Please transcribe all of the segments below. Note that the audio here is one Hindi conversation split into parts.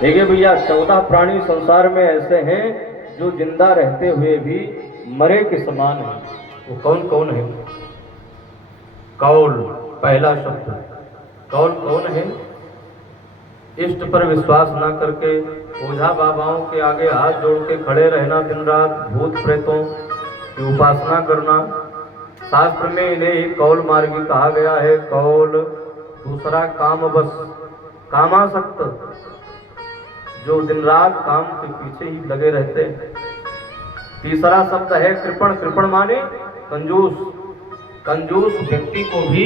देखिए भैया, 14 प्राणी संसार में ऐसे हैं जो जिंदा रहते हुए भी मरे के समान हैं। वो कौन कौन है? कौल, पहला शब्द। कौल कौन है? इष्ट पर विश्वास ना करके ओझा बाबाओं के आगे हाथ जोड़ के खड़े रहना, दिन रात भूत प्रेतों की उपासना करना। शास्त्र में इन्हें ही कौल मार्गी कहा गया है। कौल। दूसरा काम बस, कामासक्त, जो दिन रात काम के पीछे ही लगे रहते हैं। तीसरा शब्द है कृपण। कृपण माने कंजूस। कंजूस व्यक्ति को भी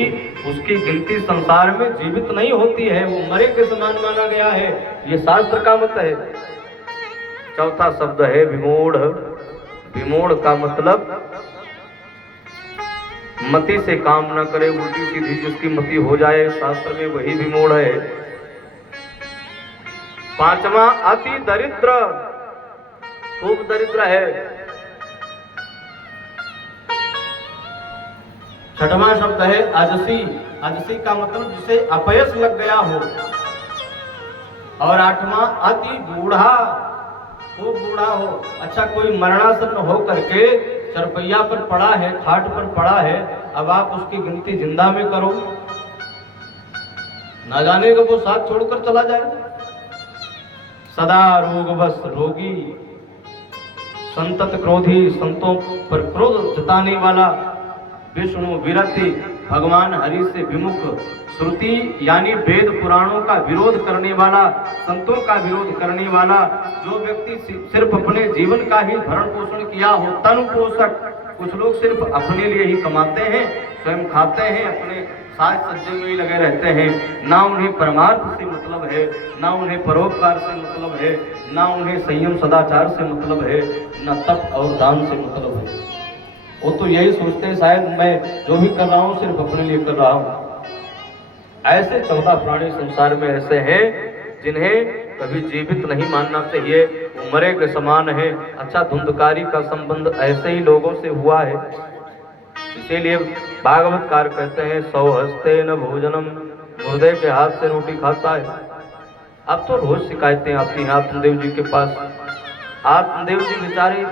उसकी गिनती संसार में जीवित नहीं होती है, वो मरे के समान माना गया है, ये शास्त्र का मत है। चौथा शब्द है विमूढ़। विमूढ़ का मतलब मति से काम न करे, उल्टी सीधी जिसकी मति हो जाए, शास्त्र में वही विमूढ़ है। पांचवा अति दरिद्र, खूब दरिद्र है। छठवां शब्द है अजसी। अजसी का मतलब जिसे अपयश लग गया हो। और आठवां अति बूढ़ा, खूब बूढ़ा हो। अच्छा, कोई मरणासन्न हो करके चरपैया पर पड़ा है, खाट पर पड़ा है, अब आप उसकी गिनती जिंदा में करो, ना जाने का वो साथ छोड़कर चला जाए। सदा रोगवश, रोगी, संतत क्रोधी, संतों पर क्रोध जताने वाला, विष्णु विरति, भगवान हरि से विमुख, श्रुति यानी वेद पुराणों का विरोध करने वाला, संतों का विरोध करने वाला, जो व्यक्ति सिर्फ अपने जीवन का ही भरण पोषण किया हो, तन पोषक। कुछ लोग सिर्फ अपने लिए ही कमाते हैं, स्वयं खाते हैं, अपने साज सज्जे में ही लगे रहते हैं, ना उन्हें परमार्थ से मतलब है, ना उन्हें परोपकार से मतलब है, ना उन्हें संयम सदाचार से मतलब है, ना तप और दान से मतलब है। वो तो यही सोचते हैं शायद मैं जो भी कर रहा हूँ सिर्फ अपने लिए कर रहा हूँ। ऐसे 14 प्राणी संसार में ऐसे हैं जिन्हें कभी जीवित नहीं मानना चाहिए, वो मरे के समान है। अच्छा, धुंधकारी का संबंध ऐसे ही लोगों से हुआ है, इसीलिए भागवतकार कहते हैं सौ हस्ते न भोजनम, मुर्दे के हाथ से रोटी खाता है। अब तो रोज शिकायतें आती हैं आत्मदेव जी के पास। आत्मदेव जी बेचारे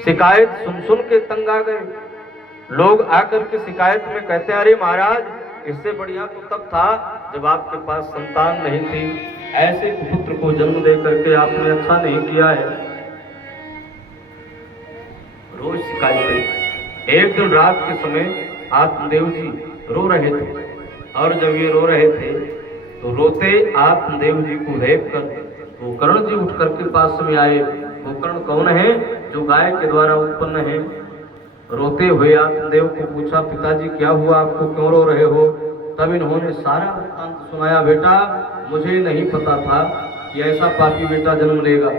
शिकायत सुन सुन के तंग आ गए। लोग आकर के शिकायत में कहते हैं अरे महाराज, इससे बढ़िया तो तब था जब आपके पास संतान नहीं थी, ऐसे पुत्र को जन्म दे करके आपने अच्छा नहीं किया है। रोज शिकायतें। एक दिन रात के समय आत्मदेव जी रो रहे थे, और जब ये रो रहे थे तो रोते आत्मदेव जी को देखकर गोकर्ण जी उठ करके पास में आए। गोकर्ण कौन है? जो गाय के द्वारा उत्पन्न है। रोते हुए आत्मदेव को पूछा, पिताजी क्या हुआ, आपको क्यों रो रहे हो? तब इन्होंने सारा वृत्तांत सुनाया। बेटा, मुझे नहीं पता था कि ऐसा पापी बेटा जन्म लेगा।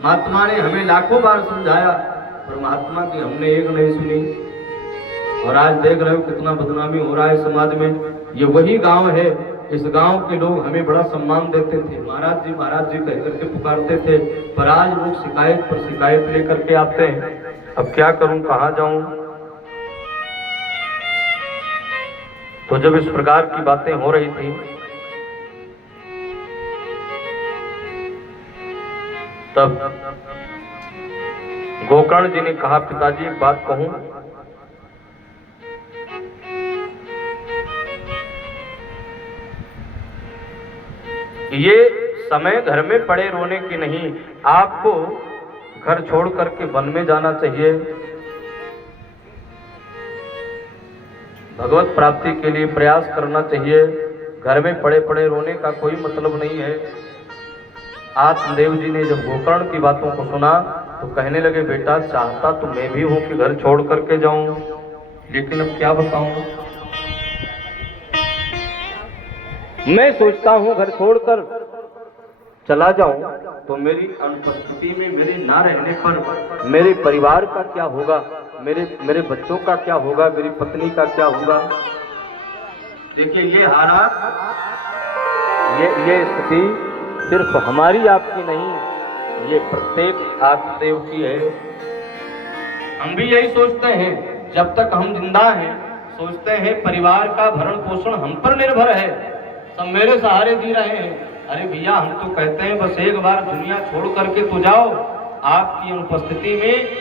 महात्मा ने हमें लाखों बार समझाया, पर महात्मा की हमने एक नहीं सुनी। और आज देख रहे हो कितना बदनामी हो रहा है समाज में। ये वही गांव है, इस गांव के लोग हमें बड़ा सम्मान देते थे, महाराज जी कह करके पुकारते थे, पर आज लोग शिकायत पर शिकायत लेकर के आते हैं। अब क्या करूं, कहां जाऊं? तो जब इस प्रकार की बातें हो रही थी तब गोकर्ण जी ने कहा, पिताजी एक बात कहूं? ये समय घर में पड़े रोने की नहीं, आपको घर छोड़ करके वन में जाना चाहिए। भगवत प्राप्ति के लिए प्रयास करना चाहिए। घर में पड़े पड़े रोने का कोई मतलब नहीं है। आत्मदेव जी ने जब गोकर्ण की बातों को सुना तो कहने लगे, बेटा चाहता तो मैं भी हूं कि घर छोड़ करके जाऊं, लेकिन अब क्या बताऊं। मैं सोचता हूं घर छोड़कर चला जाऊं तो मेरी अनुपस्थिति में, मेरे ना रहने पर मेरे परिवार का क्या होगा, मेरे बच्चों का क्या होगा, मेरी पत्नी का क्या होगा। देखिए ये हालात, ये स्थिति सिर्फ हमारी आपकी नहीं, ये प्रत्येक आत्मदेव की है। हम भी यही सोचते हैं, जब तक हम जिंदा हैं सोचते हैं परिवार का भरण पोषण हम पर निर्भर है, सब मेरे सहारे जी रहे हैं। अरे भैया हम तो कहते हैं बस एक बार दुनिया छोड़ करके तो जाओ, आपकी अनुपस्थिति में